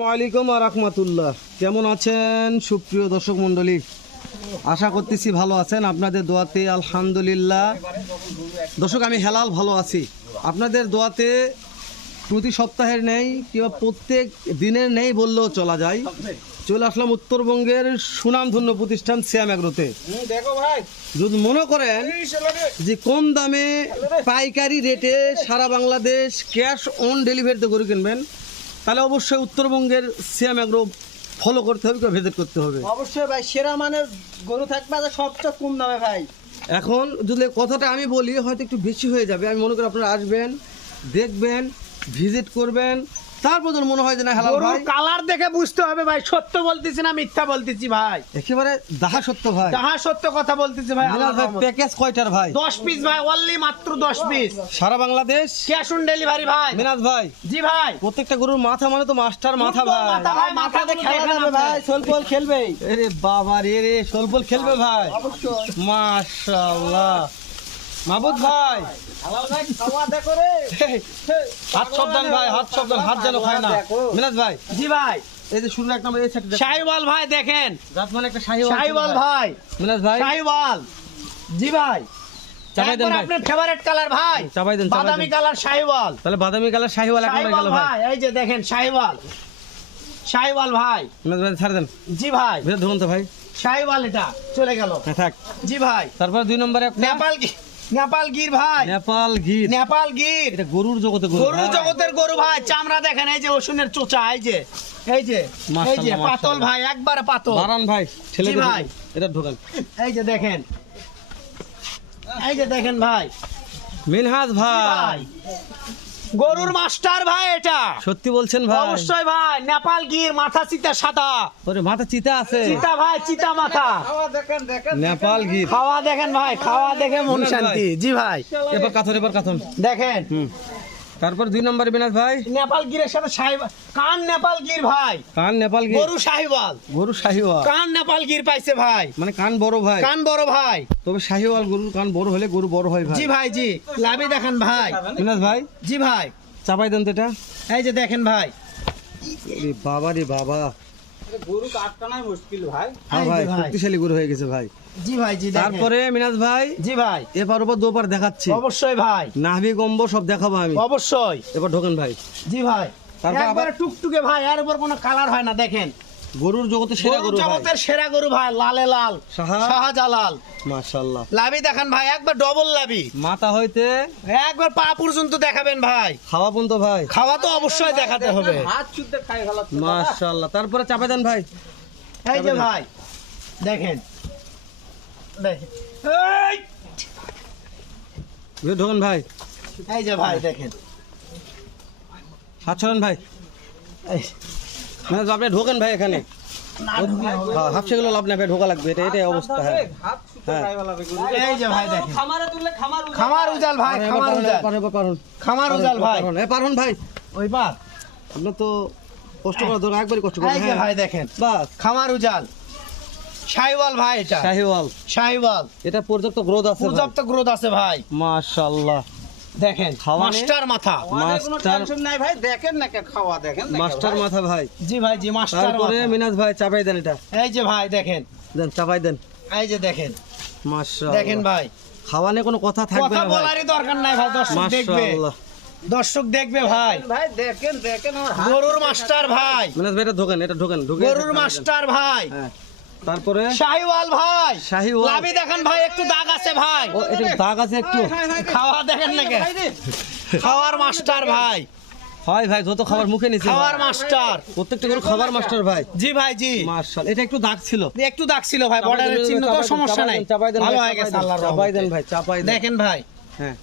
আসসালামু আলাইকুম ওয়া রাহমাতুল্লাহ। কেমন আছেন সুপ্রিয় দর্শক মণ্ডলী? আশা করতেছি ভালো আছেন, আপনাদের দোয়াতে আলহামদুলিল্লাহ। দর্শক, আমি হেলাল ভালো আছি, আপনাদের দোয়াতে প্রতি সপ্তাহের নেই কিংবা প্রত্যেক দিনের নেই বললেও চলা যায়। চলে আসলাম উত্তরবঙ্গের সুনামধন্য প্রতিষ্ঠান সিয়াম এগ্রোতে। যদি মনে করেন যে কম দামে পাইকারি রেটে সারা বাংলাদেশ ক্যাশ অন ডেলিভারিতে গরু কিনবেন, তাহলে অবশ্যই উত্তরবঙ্গের সিয়াম এগ্রো ফলো করতে হবে, ভিজিট করতে হবে। অবশ্যই ভাই, সেরা মানের গরু থাকবে আর সবচেয়ে কম দামে ভাই। এখন যদি কথাটা আমি বলি হয়তো একটু বেশি হয়ে যাবে, আমি মনে করি আপনারা আসবেন, দেখবেন, ভিজিট করবেন, তারপর যদি মনে হয় যে না হেলাল ভাই, কালার দেখে বুঝতে হবে ভাই, সত্য বলতেছি না মিথ্যা বলতেছি ভাই, একেবারে দাহা সত্য ভাই, তাহা সত্য কথা বলতেছি ভাই। হেলাল ভাই প্যাকেজ কয়টার ভাই? 10 পিস ভাই, অনলি মাত্র 10 পিস, সারা বাংলাদেশ ক্যাশ অন ডেলিভারি ভাই। মিনাজ ভাই, জি ভাই, প্রত্যেকটা গরুর মাথা মানে তো মাস্টার মাথা ভাই, মাথা ভাই, মাথাতে খেলা যাবে ভাই, সোলপল খেলবে। আরে বাবা রে সোলপল খেলবে ভাই, অবশ্যই মাশাআল্লাহ। মাহবুব ভাই, হালাল ভাই খাওয়া দেখো রে। হাত সাবধান ভাই, হাত সাবধান, হাত যেন খায় না। মিনাজ ভাই, জি ভাই, এই যে শুরু এক নম্বর এই সাইডে শাহিওয়াল ভাই দেখেন, জাত মানে একটা শাহিওয়াল, শাহিওয়াল ভাই, মিনাজ ভাই, শাহিওয়াল। জি ভাই, চাপাই দেন ভাই, আপনার ফেভারিট কালার ভাই, চাপাই দেন, চাপাই বাদামি দেন। কালার শাহিওয়াল। তাহলে বাদামি কালার শাহিওয়াল এক নম্বরে গেল শাহিওয়াল ভাই। ভাই, এই যে দেখেন শাহিওয়াল, শাহিওয়াল ভাই। মিনাজ ভাই ছাড় দেন, জি ভাই, ভিতরে ধরুন তো ভাই। শাহিওয়াল এটা চলে গেল। হ্যাঁ থাক। জি ভাই, তারপর দুই নম্বরে একটা নেপাল গির ভাই, নেপাল গির, নেপাল গির। এটা গরুর জগতে গরু গরু ভাই। জগতের গরু ভাই, চামড়া দেখেন, এই যে ওষুনের চোচা, এই যে এই যে এই যে মাশাআল্লাহ, পাতল ভাই, একবারে পাতল। বারান ভাই ঠেলে জি দিন ভাই। এটা ঢোকান। এই যে দেখেন, এই যে দেখেন ভাই, মিনহাজ ভাই, ভাই গরুর মাস্টার ভাই এটা। সত্যি বলছেন ভাই? অবশ্যই ভাই, নেপাল গির, মাথা চিতা সাদা, ওরে মাথা চিতা আছে, চিতা ভাই, চিতা মাথা। নেপাল গির। খাওয়া দেখেন ভাই, খাওয়া দেখে মন ভাই। শান্তি। জি ভাই, এবার কাথন, এবার কাথন। দেখেন তারপর দুই নম্বরে মিনাজ ভাই, নেপাল গিরের সাথে শাহিওয়াল, কান নেপাল গির ভাই, কান নেপাল গির, গরু শাহিওয়াল, গরু শাহিওয়াল, কান নেপাল গির পাইছে ভাই, মানে কান বড় ভাই। কান বড় ভাই। তবে শাহিওয়াল গরুর কান বড় হলে গরু বড় হয় ভাই। জি ভাই, জি লাভি দেখেন ভাই। মিনাজ ভাই জি ভাই, চাপাই দেন তো এটা। এই যে দেখেন ভাই, রে বাবা রে বাবা, গরু কাটকানাই মুশকিল ভাই। হ্যাঁ ভাই, শক্তিশালী গরু হয়ে গেছে ভাই। জি ভাই, জি দেখেন। তারপরে মিনাজ ভাই, জি ভাই, এবার ওপর দোপার দেখাচ্ছি, অবশ্যই ভাই, নাভি গম্বর সব দেখাবো আমি। অবশ্যই। এবার ঢোকেন ভাই। জি ভাই, তারপর আবার- একবারে টুকটুকে ভাই, এর উপর কোনো কালার হয় না। দেখেন গরুর জগতে সেরা গরু গরু ভাই, জগতের সেরা গরু ভাই, লালে লাল, শাহজালাল। মাশাআল্লাহ। লাভি দেখেন ভাই, একবার ডবল লাভি, মাথা হইতে একবার পা পর্যন্ত দেখাবেন ভাই। খাওয়া পর্যন্ত ভাই, খাওয়া তো অবশ্যই দেখাতে হবে। মাশাআল্লাহ। তারপরে চাপাই দেন ভাই। এই যে ভাই দেখেন, দেখেন, এই, ভিতরে ঢোকেন ভাই, এই যে ভাই দেখেন, হাত ছড়ান ভাই। এই, মানে আপনি ঢোকেন ভাই এখানে, না ঢুকলে হবে না। হাফসে গেলে লাভ নেই ভাই, ঢোকা লাগবে, এটাই অবস্থা। হ্যাঁ হ্যাঁ, এই যে ভাই দেখেন, খামার উজাল ভাই, খামার উজাল, পারুন খামার উজাল ভাই, পারুন ভাই। ওই পার। আপনার তো কষ্ট করা দরকার, একবারই কষ্ট এই করবেন। যে হ্যাঁ ভাই দেখেন, বাস, খামার উজাল, শাহিওয়াল ভাই, এটা শাহিওয়াল, শাহিওয়াল, এটা পর্যাপ্ত গ্রোথ আছে ভাই। পর্যাপ্ত গ্রোথ আছে ভাই। মাশাআল্লাহ, দেখেন খাওয়া নেই? মাস্টার মাথা, মাস্টার মাথা ভাই। জি ভাই, জি মাস্টার তারপরে মাথা। মিনাজ ভাই চাপাই দেন এটা, এই যে ভাই দেখেন, দেন চাপাই দেন। এই যে দেখেন, মাশাআল্লাহ, দেখেন ভাই, খাওয়া নিয়ে কোনো কথা থাকবে কথা না ভাই। বলারই দরকার নাই ভাই, দর্শক দেখবে, মাশাআল্লাহ, দর্শক দেখবে ভাই। গরুর মাস্টার ভাই, মিনাজ ভাই এটা ঢোকেন, এটা ঢোকেন, ঢুকে গরুর মাস্টার ভাই, হ্যাঁ। তারপরে শাহিওয়াল ভাই, শাহিওয়াল, লাভি দেখেন ভাই, একটু দাগ আছে ভাই, ও এটা দাগ আছে একটু। খাওয়া দেখেন নাকি, খাওয়ার মাস্টার ভাই, হয় ভাই, যত খাবার মুখে নিছে খাওয়ার মাস্টার। প্রত্যেকটা গরু খাবার মাস্টার ভাই। জি ভাই, জি মাশাআল্লাহ, এটা একটু দাগ ছিল, একটু দাগ ছিল ভাই, বর্ডারের চিহ্ন তো সমস্যা নাই, চাপাই দেন ভালো ভাই, হয়ে গেছে আল্লাহর চাপাই দেন রহমতে। ভাই, চাপাই দেন। দেখেন ভাই, হ্যাঁ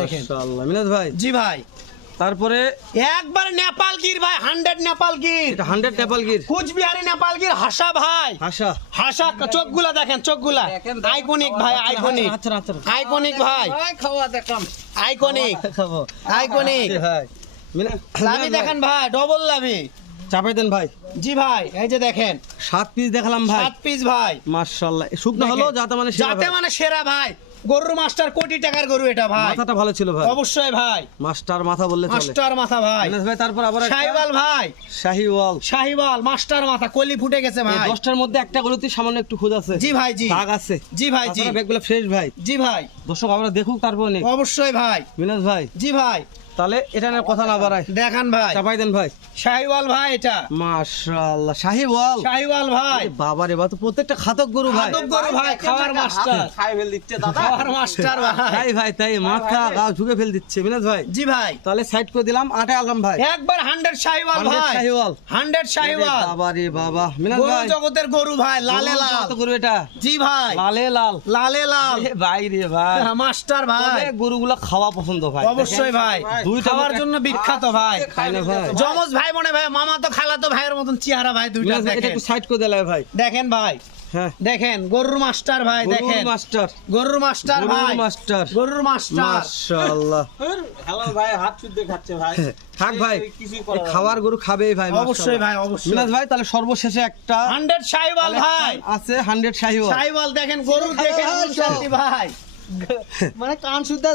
দেখেন। মাশাআল্লাহ। মিনাজ ভাই জি ভাই, তারপরে একবার নেপাল গির ভাই, 100 নেপাল গির, এটা 100 নেপাল গির, কুচবিহারি নেপাল গির, হাসা ভাই, হাসা। হাসা, চোখগুলা দেখেন, চোখগুলা আইকনিক ভাই, আইকনিক, আচ্ছা আচ্ছা আইকনিক ভাই, আইকনিক, খাবো আইকনিক। ভাই। লাভি দেখেন ভাই, ডবল লাভি। চাপাই দেন ভাই। জি ভাই, এই যে দেখেন 7 পিস দেখালাম ভাই, 7 পিস ভাই, মাশাআল্লাহ। শুকনো হলো দেখেন। যাতে মানে সেরা যাতে ভাই। মানে সেরা ভাই, গরুর মাস্টার কোটি টাকার গরু এটা ভাই। মাথাটা ভালো ছিল ভাই, অবশ্যই ভাই, মাস্টার মাথা বললে চলে। মাস্টার মাথা ভাই। মিনাজ ভাই তারপর আবার একটা শাহিওয়াল ভাই, শাহিওয়াল। শাহিওয়াল মাস্টার মাথা, কলি ফুটে গেছে এই ভাই। 10টার মধ্যে একটা গরুতে সামান্য একটু খুদ আছে, জি ভাই, জি দাগ আছে, জি ভাই, জি ব্যাগগুলো ফ্রেশ ভাই। জি ভাই, দর্শক আমরা দেখুক তারপর নেই। অবশ্যই ভাই, মিনাজ ভাই জি ভাই। তাহলে এটা নিয়ে কথা না বাড়াই, দেখান ভাই, চাপাই দেন ভাই। শাহিওয়াল ভাই, এটা মাশাআল্লাহ শাহিওয়াল। শাহিওয়াল ভাই, বাবা রে বাবা, তো প্রত্যেকটা খাতক গরু ভাই। খাদক গরু ভাই, খাওয়ার মাস্টার, খাওয়ার মাস্টার ভাই। তাই ভাই তাই, মাথা গা ঝুঁকে ফেল দিচ্ছে মিনাজ ভাই। জি ভাই, তাহলে সাইড করে দিলাম, আটা আলম ভাই। একবার 100 শাহিওয়াল 100 ভাই, শাহিওয়াল। 100 শাহিওয়াল। বাবা রে বাবা, মিনাজ গরু ভাই জগতের গরু ভাই, লালে লাল। কত গরু এটা? জি ভাই, লালে লাল। লালে লাল এ ভাই রে ভাই, মাস্টার ভাই। তবে গরুগুলো খাওয়া পছন্দ ভাই। অবশ্যই ভাই, দুইটা খাওয়ার জন্য বিখ্যাত ভাই। খাই না ভাই। জমজ ভাই মনে ভাই, মামা তো খালাতো ভাইয়ের মতন চেহারা ভাই দুইটা। মিনাজ ভাই, এটা দেখেন একটু সাইড করে দিলে ভাই। দেখেন ভাই, হ্যাঁ, দেখেন গরুর মাস্টার ভাই, গরুর দেখেন মাস্টার, গরুর মাস্টার গরুর ভাই, মাস্টার। গরুর মাস্টার। মাশাআল্লাহ। হ্যালো ভাই, হাত শুদ্ধ খাচ্ছে ভাই। থাক ভাই, কিছুই এই করা যাবে না। খাওয়ার গরু খাবেই ভাই। অবশ্যই মাশাআল্লাহ। ভাই, অবশ্যই। মিনাজ ভাই তাহলে সর্বশেষে একটা 100 শাহিওয়াল ভাই, আছে 100 শাহিওয়াল। শাহিওয়াল দেখেন, গরু দেখে মন শান্তি ভাই, মানে কান শুদ্ধা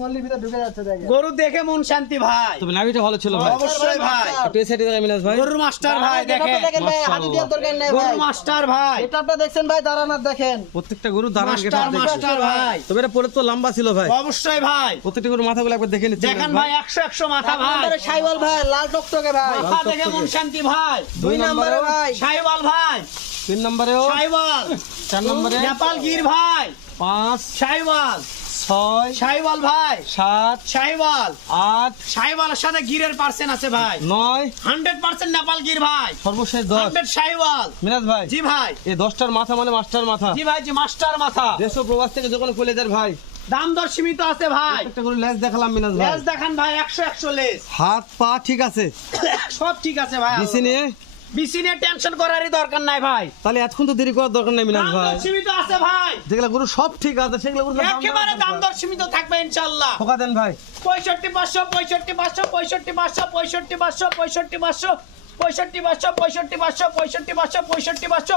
মল্লির ভিতরে ঢুকে যাচ্ছে দেখে। গরু দেখে মন শান্তি ভাই। তবে নাভিটা ভালো ছিল ভাই। অবশ্যই ভাই, একটু এই সাইডে দেখেন মিনাজ ভাই। গরুর মাস্টার ভাই, এটা তো দেখেন দেখেন ভাই, হাতি দেওয়ার দরকার নেই ভাই। গরুর মাস্টার ভাই, এটা আপনি দেখছেন ভাই, দাঁড়ানোর দেখেন। প্রত্যেকটা গরু দাঁড়ান মাস্টার মাস্টার ভাই। তবে এটা পরে তো লম্বা ছিল ভাই। অবশ্যই ভাই, প্রত্যেকটা গরু মাথাগুলো একবার দেখে নিচ্ছি দেখেন ভাই, 100 মাথা এক ভাই, নম্বরে শাইওয়াল ভাই, লাল টকটকে ভাই। মাথা দেখে মন শান্তি ভাই। 2 নম্বরে ভাই, শাহিওয়াল ভাই, 3 নম্বরেও, শাহিওয়াল, 4 নম্বরে, নেপাল গির ভাই, 5, শাহিওয়াল, 6, শাহিওয়াল ভাই, 7, শাহিওয়াল, 8, শাহিওয়ালের সাথে গিরের পার্সেন্ট আছে ভাই। 9, 100% নেপাল গির ভাই, সর্বশেষ 10। 100 শাহিওয়াল। মিনাজ ভাই, জি ভাই, এই 10টার মাথা মানে মাস্টার মাথা। জি ভাই, জি মাস্টার মাথা। দেশ ও প্রবাস থেকে যখন খুলে দেয় ভাই, দাম দর সীমিত আছে ভাই। একটা গরু লেজ দেখালাম মিনাজ ভাই। লেজ দেখান ভাই, 100 লেজ। হাত পা ঠিক আছে, সব ঠিক আছে ভাই। বিসি নিয়ে বিসি নিয়ে টেনশন করারই দরকার নাই ভাই। তাহলে এতক্ষণ তো দেরি করার দরকার নেই মিনাজ দাম ভাই। দর সীমিত আছে ভাই, যেগুলো গরু সব ঠিক আছে সেগুলো গরু একেবারে দাম দর সীমিত থাকবে ইনশাআল্লাহ। ঠকা দেন ভাই। 65,500, 65,500, 65,500, 65,500, 65,500, 65,500, 65,500, 65,500, 65,500,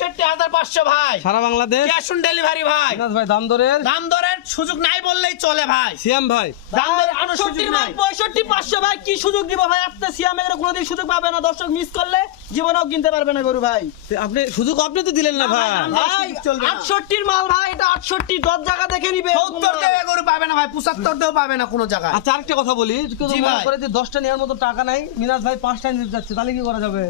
65,500 ভাই। সারা বাংলাদেশ ক্যাশ অন ডেলিভারি ভাই। মিনাজ ভাই দাম দরের দাম দরের সুযোগ নাই বললেই চলে ভাই। সিয়াম ভাই। দাম দরের কোনো সুযোগ নাই। 65,500 ভাই, কি সুযোগ দিব ভাই? আপনি সিয়ামে এর কোনোদিন সুযোগ পাবে না। দর্শক মিস করলে জীবনেও কিনতে পারবে না গরু ভাই। আপনি সুযোগ আপনি তো দিলেন না ভাই। দাম দর ভাই সুযোগ চলবে না। 68 মাল ভাই, এটা 68 10 জায়গা দেখে নিবে। 70 টাকা গরু পাবে না ভাই, 75 টাকাও পাবে না কোনো জায়গায়। আচ্ছা আরেকটা কথা বলি, কেউ জি মনে ভাই। করে যে 10টা নেওয়ার মতো টাকা নাই, মিনাজ ভাই 5টা নিতে যাচ্ছে, তাহলে কি করা যাবে?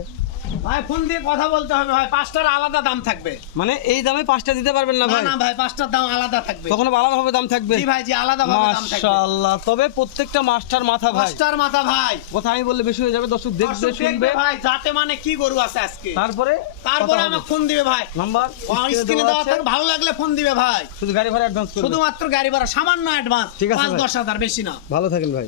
ভাই ফোন দিয়ে কথা বলতে হবে ভাই, 5টার আলাদা দাম থাকবে। মানে এই দামে 5টা দিতে পারবেন না না ভাই? না ভাই, 5টার দাম আলাদা থাকবে। তখন আলাদা ভাবে দাম থাকবে। জি ভাই, জি আলাদা ভাবে দাম থাকবে। মাশাআল্লাহ, তবে প্রত্যেকটা মাস্টার মাথা ভাই। মাস্টার মাথা ভাই। কথা আমি বললে বেশি হয়ে যাবে, দর্শক দেখবে দর্শক শুনবে। দেখবে ভাই, যাতে মানে কি গরু আছে আজকে। তারপরে তারপরে আমাকে ফোন দিবে ভাই। নাম্বার স্ক্রিনে দেওয়া থাকে, ভালো লাগলে ফোন দিবে ভাই। শুধু গাড়ি ভাড়া অ্যাডভান্স করুন। শুধুমাত্র গাড়ি ভাড়া সামান্য অ্যাডভান্স, ঠিক আছে ভাই। 5-10 হাজার, বেশি না। ভালো থাকেন ভাই।